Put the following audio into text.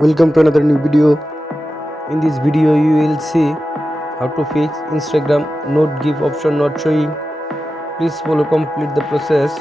Welcome to another new video. In this video you will see how to fix Instagram not GIF option not showing. Please follow complete the process.